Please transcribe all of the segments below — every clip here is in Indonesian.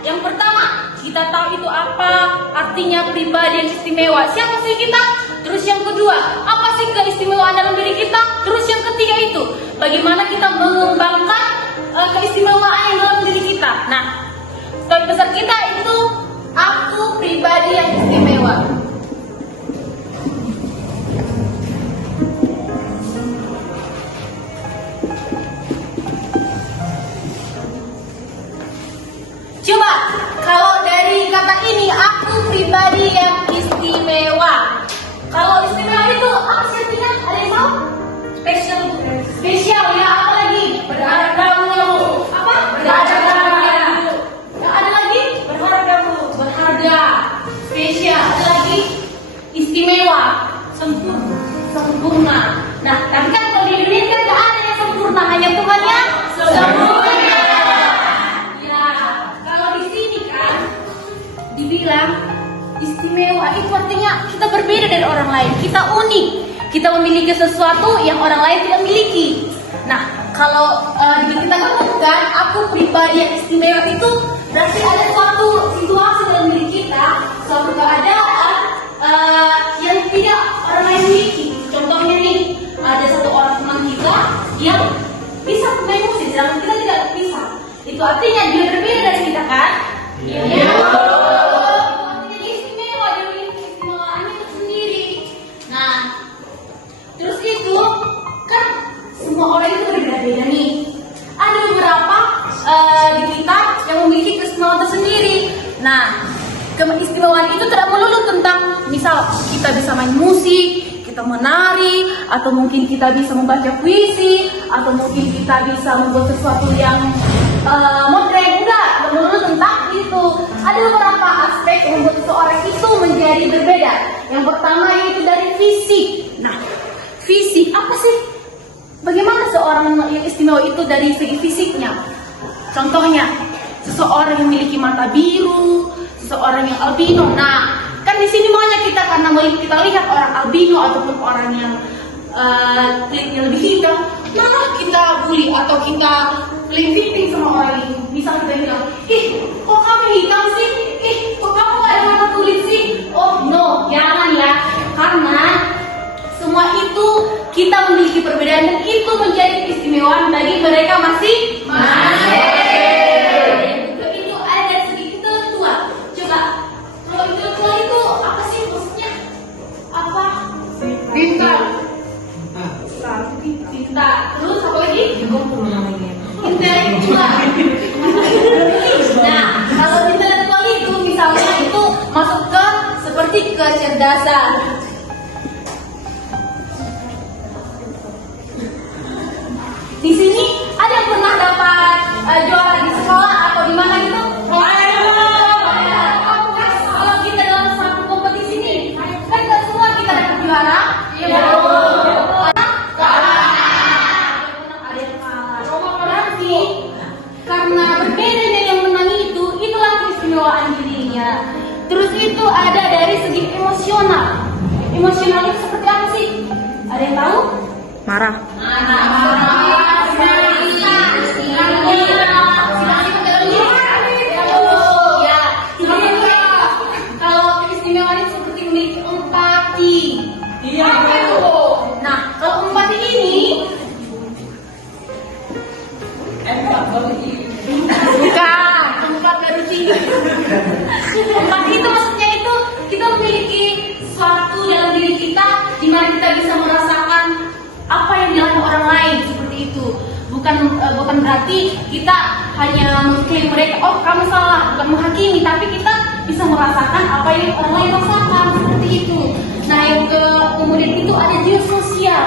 Yang pertama, kita tahu itu apa artinya pribadi yang istimewa. Siapa sih kita? Terus yang kedua, apa sih keistimewaan dalam diri kita? Terus yang ketiga itu, bagaimana kita mengembangkan keistimewaan yang dalam diri kita. Nah, topik besar kita itu aku pribadi yang istimewa. Coba, kalau dari kata ini, aku pribadi yang istimewa. Kalau istimewa itu apa sih artinya? Ada yang tahu? Spesial. Spesial ya, apa lagi? Berharga. Apa? Berharga. Yang ada lagi? Berharga. Berharga. Spesial. Ada lagi? Istimewa. Sempurna. Sempurna. Nah, tapi kan kalau di dunia kan nggak ada yang sempurna, hanya Tuhan yang sempurna. Ya, kalau di sini kan dibilang istimewa itu artinya kita berbeda dari orang lain, kita unik, kita memiliki sesuatu yang orang lain tidak miliki. Nah, kalau kita ngomongkan aku pribadi yang istimewa itu berarti ada suatu situasi dalam diri kita, suatu keadaan yang tidak orang lain miliki. Contohnya nih, ada satu orang teman kita yang bisa main musik, sedangkan kita tidak bisa. Itu artinya dia berbeda dari kita kan? Iya. Semua orang itu berbeda-beda nih. Ada beberapa di kita yang memiliki keistimewaan tersendiri. Nah, keistimewaan itu tidak melulu tentang misal kita bisa main musik, kita menari, atau mungkin kita bisa membaca puisi, atau mungkin kita bisa membuat sesuatu yang modern. Enggak melulu tentang itu. Ada beberapa aspek yang membuat seseorang itu menjadi berbeda. Yang pertama itu dari fisik. Nah, fisik apa sih? Bagaimana seorang yang istimewa itu dari segi fisiknya? Contohnya, seseorang yang memiliki mata biru, seseorang yang albino. Nah, kan di sini banyak kita karena kita lihat orang albino ataupun orang yang kulitnya lebih hitam, malah kita bully atau kita playing victim sama orang ini. Misal kita bilang, kok kamu hitam sih? Kok kamu gak ada warna kulit sih? Oh no, jangan ya, karena semua itu kita memiliki perbedaan dan itu menjadi keistimewaan bagi mereka masing-masing. Itu ada dari segi intelektual. Coba, kalau intelektual itu apa sih maksudnya? Apa? Pintar. Pintar. Terus apa lagi? Intelektual. Nah, kalau intelektual itu misalnya itu masuk ke seperti kecerdasan. Di sini ada yang pernah dapat juara di sekolah atau di mana gitu? Kalau kita dalam satu kompetisi ini, kan gak semua kita dapat juara. Iya. Ada yang kalah. Berarti karena berbeda dari yang menang itu, itulah keistimewaan dirinya. Terus itu ada dari segi emosional. Emosional itu seperti apa sih? Ada yang tahu? Marah. Kalau keistimewaan itu seperti memiliki empati. Iya. Nah, kalau empati ini bukan empat baru tinggi. Empati itu maksudnya itu kita memiliki suatu dalam diri kita di mana kita bisa merasakan apa yang dilakukan orang lain, seperti itu. Bukan berarti kita hanya mengklaim mereka, oh kamu salah, bukan menghakimi, tapi kita bisa merasakan apa yang orang lain rasakan, seperti itu. Nah, yang kemudian itu ada juga sosial.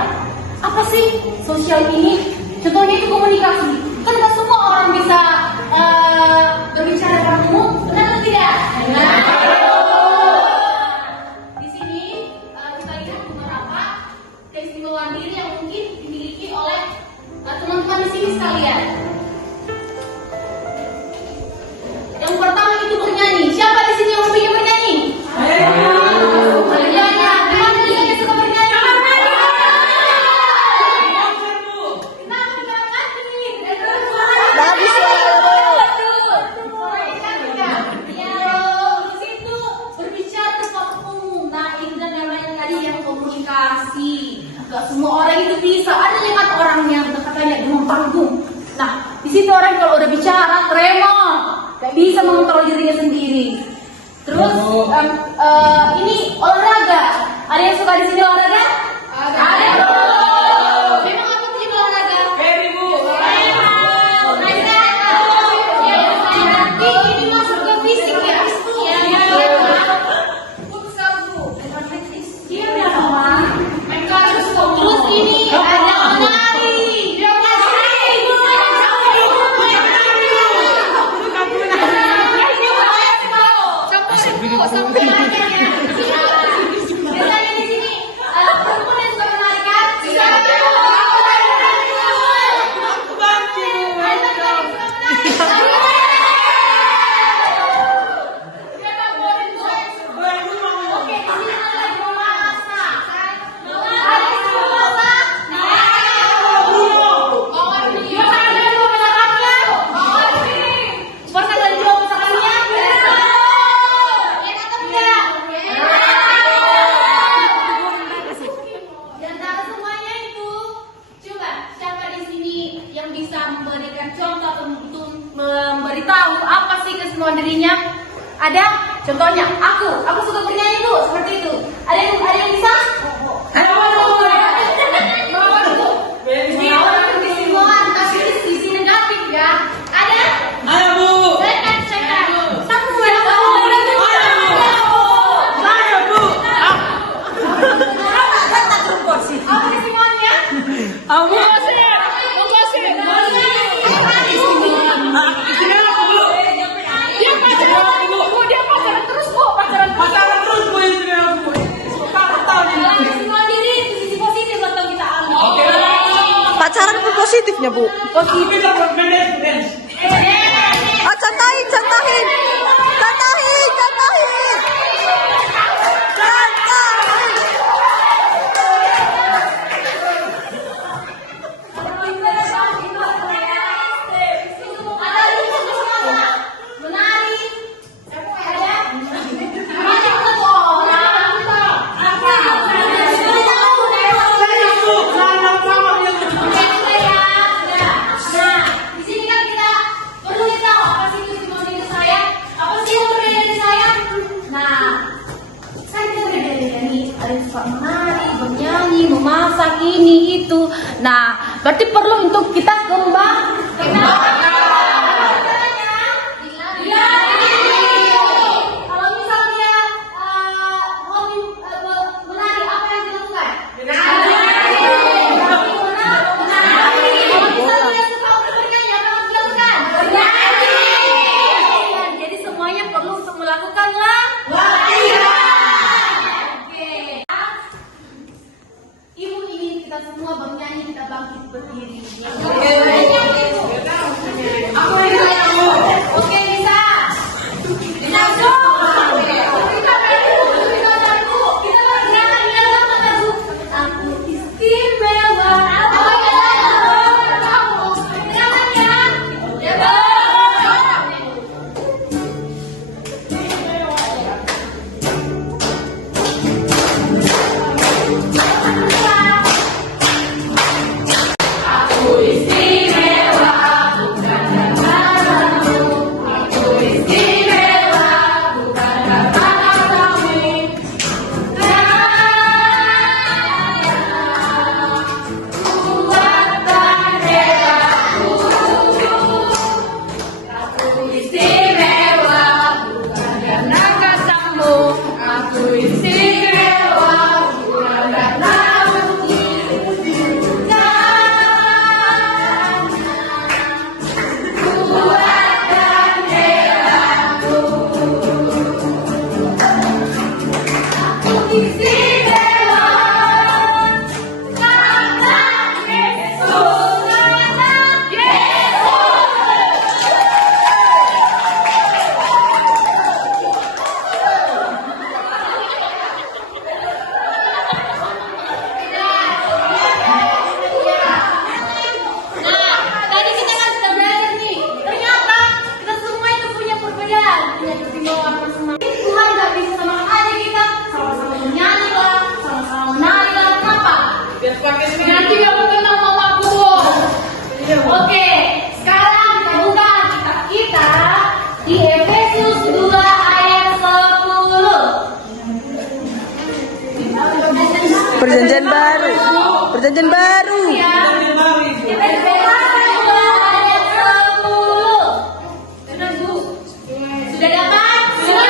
Apa sih sosial ini? Contohnya itu komunikasi. Kan gak semua orang bisa berbicara dengan umum, benar atau tidak? Benar. Di sini kita lihat beberapa keistimewaan diri yang mungkin dimiliki oleh teman-teman di sini sekalian. Yang pertama itu bernyanyi. Siapa di sini yang hobinya bernyanyi? Bernyanyi. Gimana dia suka bernyanyi? Kenapa? Bagus suara berbicara, tremor, gak bisa mengontrol dirinya sendiri. Terus ini olahraga. Ada yang suka di sini olahraga? Ada. Memang apa sih olahraga? Very good. Ini masuk ke fisik ya? Terus ini ada menari. Biasanya di sini perempuan yang suka menari kan? Oke, di sini ada lagi memasak. Memberitahu apa sih kesemua dirinya? Ada? Contohnya, aku suka bernyanyi Bu, seperti itu. Ada yang bisa? Tapi di sini negatif ya. Ada? Ayo Bu. Cekat. Satu ya. Ayo Bu. Apa kesemuanya? Abu. Dia pacaran terus Bu, pacaran terus. Pacaran terus Bu istri aku. Semua diri sisi positif atau kita ambil. Oke. Pacaran pun positifnya, Bu. Positif dapat beres. Ah, cantahin. Cantahin. Menari, bernyanyi, memasak, ini itu. Nah, berarti perlu untuk kita kembang. Kalau misalnya hobi menari, apa yang dilakukan? Menari. Kalau misalnya suka bernyanyi, apa yang dilakukan? Bernyanyi. Jadi semuanya perlu untuk melakukan latihan. Ibu ingin kita semua bernyanyi, kita bangkit berdiri. Oke, bisa. Kita bernyanyi sama lagu. Aku istimewa. Nanti aku kenal mamaku. Oke, sekarang kita buka Perjanjian baru. Perjanjian baru. Jangan mari. Ayat 10. Sudah, Bu? Sudah dapat? Sudah.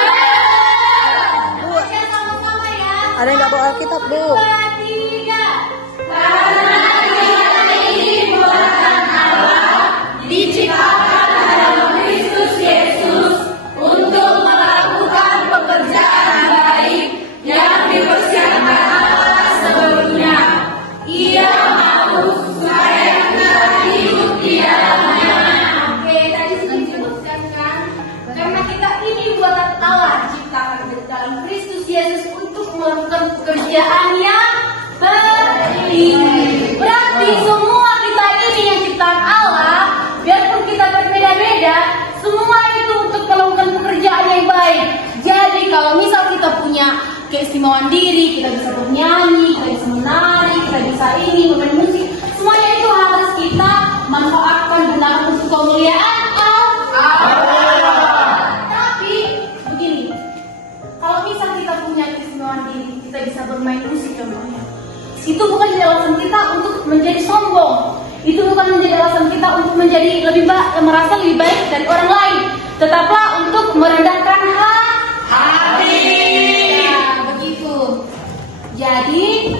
Baca sama-sama ya. Ada yang nggak bawa Alkitab, Bu? 2, 3. Karena kita ini buatan Allah, diciptakan dalam Kristus Yesus untuk melakukan pekerjaan baik yang dipersiapkan Allah sebelumnya. Ia mau supaya kita hidup di dalamnya. Oke, tadi sudah disebutkan kan? Karena kita ini buatan Allah, diciptakan dalam Kristus Yesus untuk melakukan pekerjaan yang baik. Berarti semua kita ini yang ciptaan Allah, biarpun kita berbeda-beda, semua itu untuk melakukan pekerjaan yang baik. Jadi kalau misal kita punya keistimewaan diri, kita bisa bernyanyi, kita bisa menari, kita bisa ini, bermain musik, semuanya itu harus kita manfaatkan benar untuk kemuliaan Allah. Tapi begini, kalau misal kita punya keistimewaan diri, kita bisa bermain musik contohnya, itu bukan jadi alasan kita untuk menjadi sombong. Itu bukan menjadi alasan kita untuk menjadi merasa lebih baik dari orang lain. Tetaplah untuk merendahkan hati. Ya, begitu. Jadi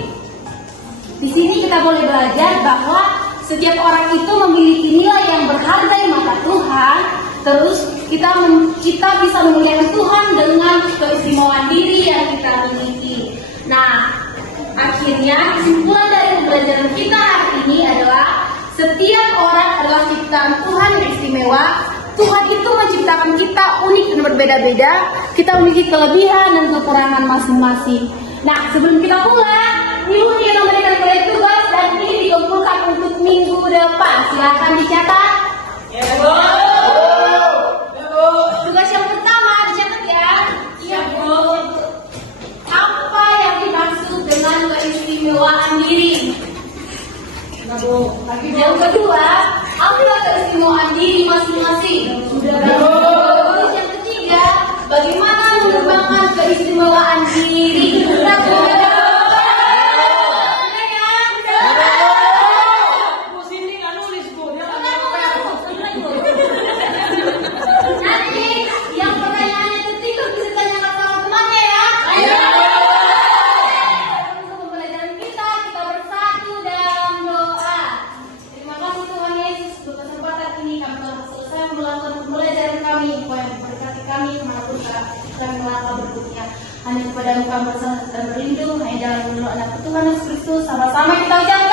di sini kita boleh belajar bahwa setiap orang itu memiliki nilai yang berharga di mata Tuhan. Terus kita bisa memuliakan Tuhan dengan keistimewaan diri yang kita miliki. Nah, akhirnya kesimpulan dari pembelajaran kita hari ini adalah setiap orang adalah ciptaan Tuhan yang istimewa. Tuhan itu menciptakan kita unik dan berbeda-beda. Kita memiliki kelebihan dan kekurangan masing-masing. Nah, sebelum kita pulang, Ibu kita memberikan proyek tugas dan ini dikumpulkan untuk minggu depan. Silakan dicatat. Ya, Bu. Ya, Bu. Tugas yang pertama dicatat ya. Iya, Bu. Apa yang dimaksud dengan keistimewaan diri? Nah, Bu. Yang kedua, apa keistimewaan diri masing-masing? Sudah, Bu. Terus yang ketiga, bagaimana mengembangkan keistimewaan diri? Sudah, Bu. Bu, sini nggak nulis, Bu. Dia nggak Nanti yang pertanyaannya ketika bisa tanyakan sama temannya ya. Ayo. Untuk pembelajaran kita bersatu dalam doa. Terima kasih Tuhan Yesus untuk kesempatan ini kami telah selesai melakukan pembelajaran kami. Supaya memberkati kami kemanapun kami melangkah berikutnya. Hanya kepada Engkau berserah dan berlindung. Hanya dalam nama Anak Tuhan Yesus Kristus. Sama-sama kita ucapkan.